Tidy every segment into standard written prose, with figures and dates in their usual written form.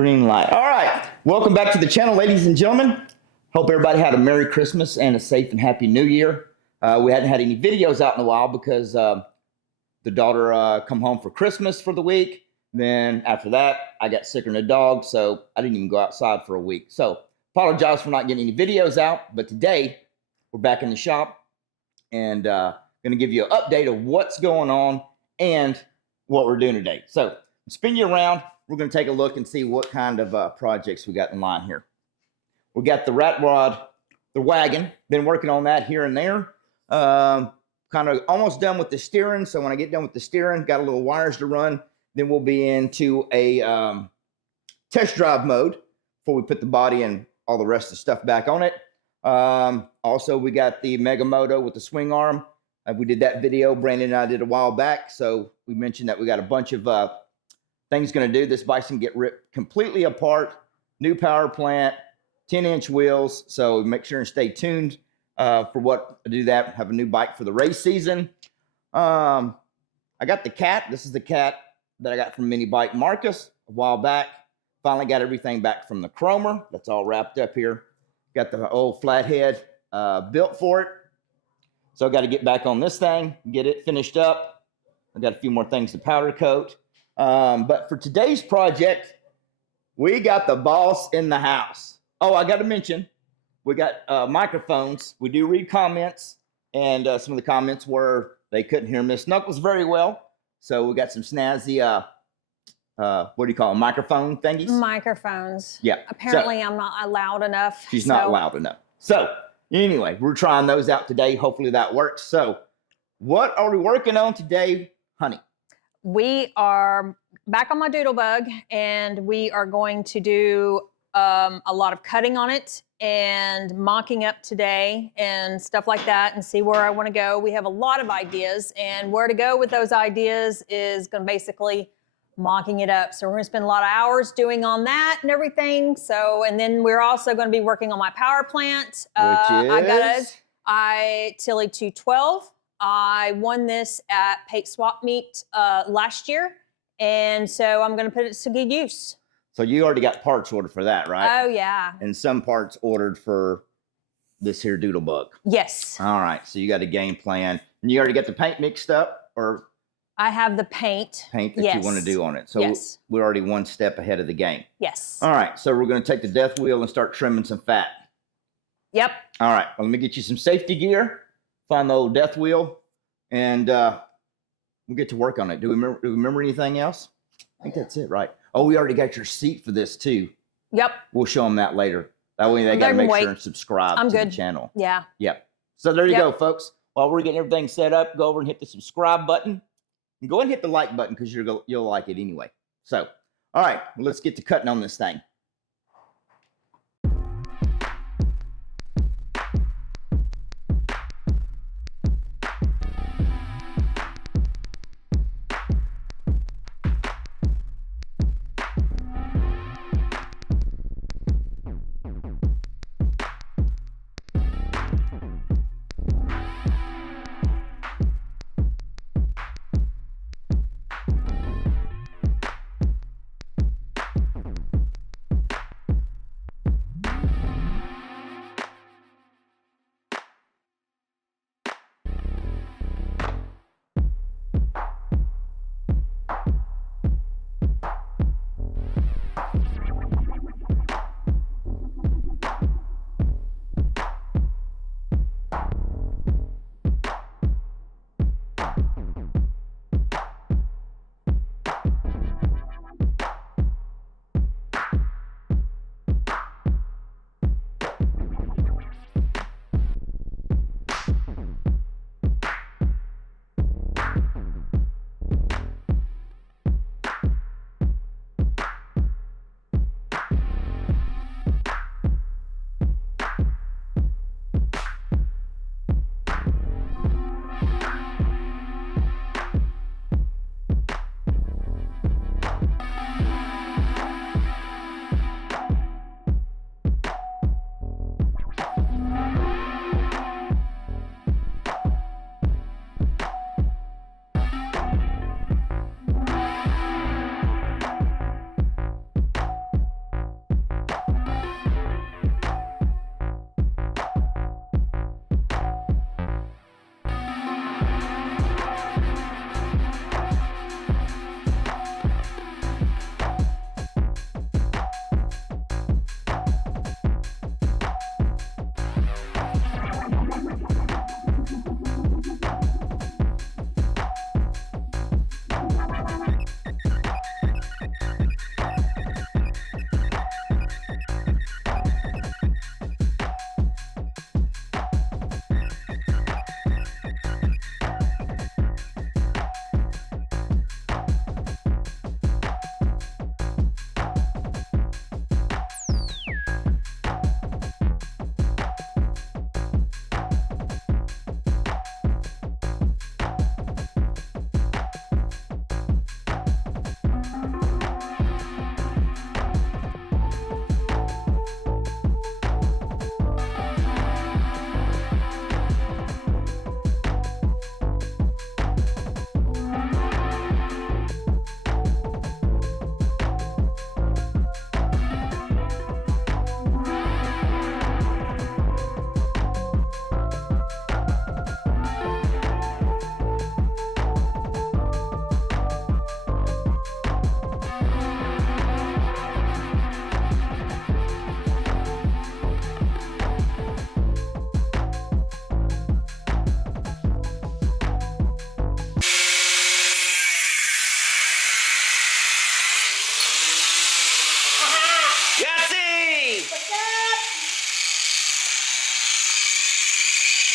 Green light. All right. Welcome back to the channel, ladies and gentlemen. Hope everybody had a Merry Christmas and a safe and Happy New Year. We hadn't had any videos out in a while because the daughter come home for Christmas for the week. Then after that, I got sicker than a dog, so I didn't even go outside for a week. So apologize for not getting any videos out, but today we're back in the shop and going to give you an update of what's going on and what we're doing today. So spin you around. We're going to take a look and see what kind of projects we got in line here. We got the rat rod, the wagon. Been working on that here and there. Kind of almost done with the steering. So when I get done with the steering, got a little wires to run. Then we'll be into a test drive mode before we put the body and all the rest of the stuff back on it. Also, we got the Mega Moto with the swing arm. We did that video Brandon and I did a while back. So we mentioned that we got a bunch of things going to do. This bike's going to get ripped completely apart. New power plant, 10-inch wheels. So make sure and stay tuned for what to do that. Have a new bike for the race season. I got the cat. This is the cat that I got from Mini Bike Marcus a while back. Finally got everything back from the Chromer. That's all wrapped up here. Got the old flathead built for it. So I got to get back on this thing, get it finished up. I got a few more things to powder coat. But for today's project, we got the boss in the house. Oh, I got to mention, we got microphones. We do read comments, and some of the comments were they couldn't hear Miss Knuckles very well. So we got some snazzy, what do you call them, microphone thingies? Microphones. Yeah. Apparently, I'm not loud enough. She's not loud enough. So anyway, we're trying those out today. Hopefully that works. So what are we working on today, honey? We are back on my Doodlebug, and we are going to do a lot of cutting on it and mocking up today and stuff like that and see where I want to go. We have a lot of ideas, and where to go with those ideas is going to basically mocking it up. So we're going to spend a lot of hours doing on that and everything. So, and then we're also going to be working on my power plant. I got a Tilly 212. I won this at Pate Swap Meet last year, and so I'm going to put it to good use. So you already got parts ordered for that, right? Oh, yeah. And some parts ordered for this here Doodlebug. Yes. All right. So you got a game plan. And you already got the paint mixed up, or I have the paint. Paint that you want to do on it. So yes. We're already one step ahead of the game. Yes. All right. So we're going to take the death wheel and start trimming some fat. Yep. All right. Well, let me get you some safety gear. Find the old death wheel, and we'll get to work on it. Do we remember anything else? I think that's it, right? Oh, we already got your seat for this too. Yep. We'll show them that later. That way they got to make sure and subscribe to the channel. Yeah. Yep. So there you go, folks. While we're getting everything set up, go over and hit the subscribe button. And go ahead and hit the like button because you'll like it anyway. So, all right, well, let's get to cutting on this thing.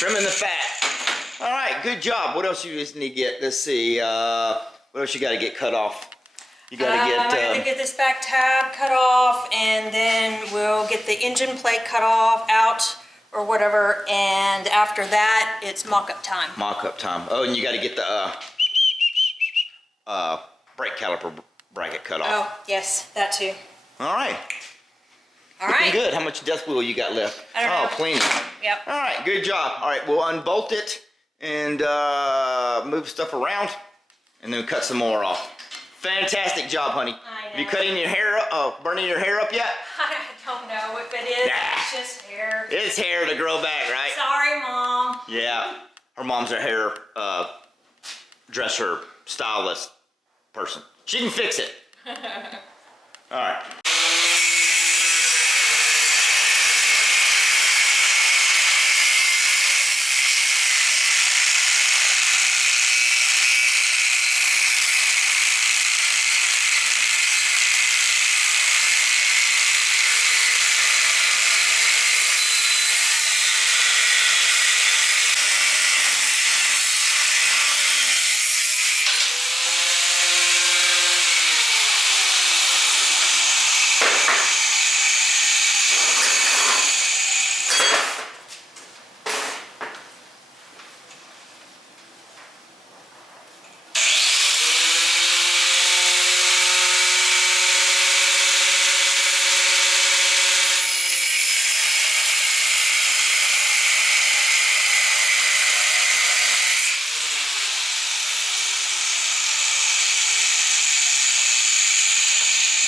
Trimming the fat. All right, good job. What else you just need to get? Let's see. What else you got to get cut off? You got to I'm gonna get this back tab cut off, and then we'll get the engine plate cut off out or whatever. And after that, it's mock-up time. Mock-up time. Oh, and you got to get the brake caliper bracket cut off. Oh, yes, that too. All right. All Looking right. good. How much dust wheel you got left? I don't know. Plenty. Yep. All right, good job. All right, we'll unbolt it and move stuff around, and then cut some more off. Fantastic job, honey. I know. Have you cutting your hair up? Burning your hair up yet? I don't know if it is. Nah. It's just hair. It's hair to grow back, right? Sorry, Mom. Yeah. Her mom's a hair dresser, stylist person. She can fix it. All right.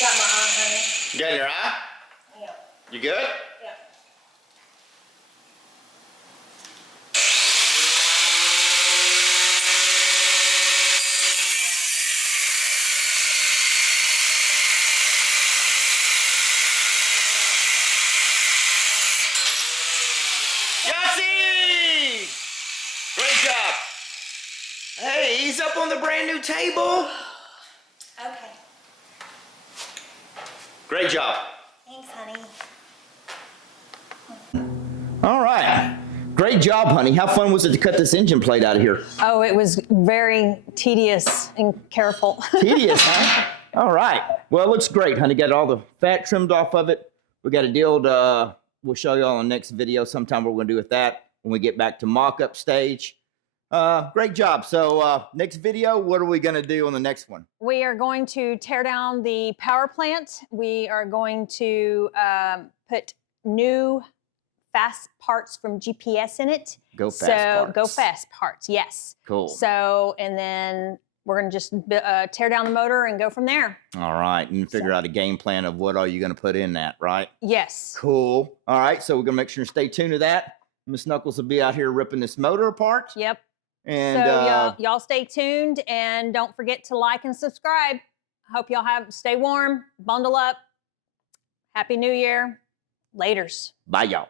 Got my eye, honey. You got in your eye? Yeah. You good? Yeah. Yahtzee! Great job. Hey, he's up on the brand new table. Okay. Great job. Thanks, honey. All right. Great job, honey. How fun was it to cut this engine plate out of here? Oh, it was very tedious and careful. Tedious, huh? All right. Well, it looks great, honey. Got all the fat trimmed off of it. We got a deal to, we'll show you all in the next video sometime what we're going to do with that when we get back to mock-up stage. Great job. So next video, what are we going to do on the next one? We are going to tear down the power plant. We are going to put new fast parts from GPS in it. Go fast parts. Go fast parts, yes. Cool. So, and then we're going to just tear down the motor and go from there. All right. And figure out a game plan of what are you going to put in that, right? Yes. Cool. All right. So we're going to make sure and stay tuned to that. Miss Knuckles will be out here ripping this motor apart. Yep. And So y'all stay tuned, and don't forget to like and subscribe. Hope y'all stay warm, bundle up. Happy New Year. Laters. bye, y'all.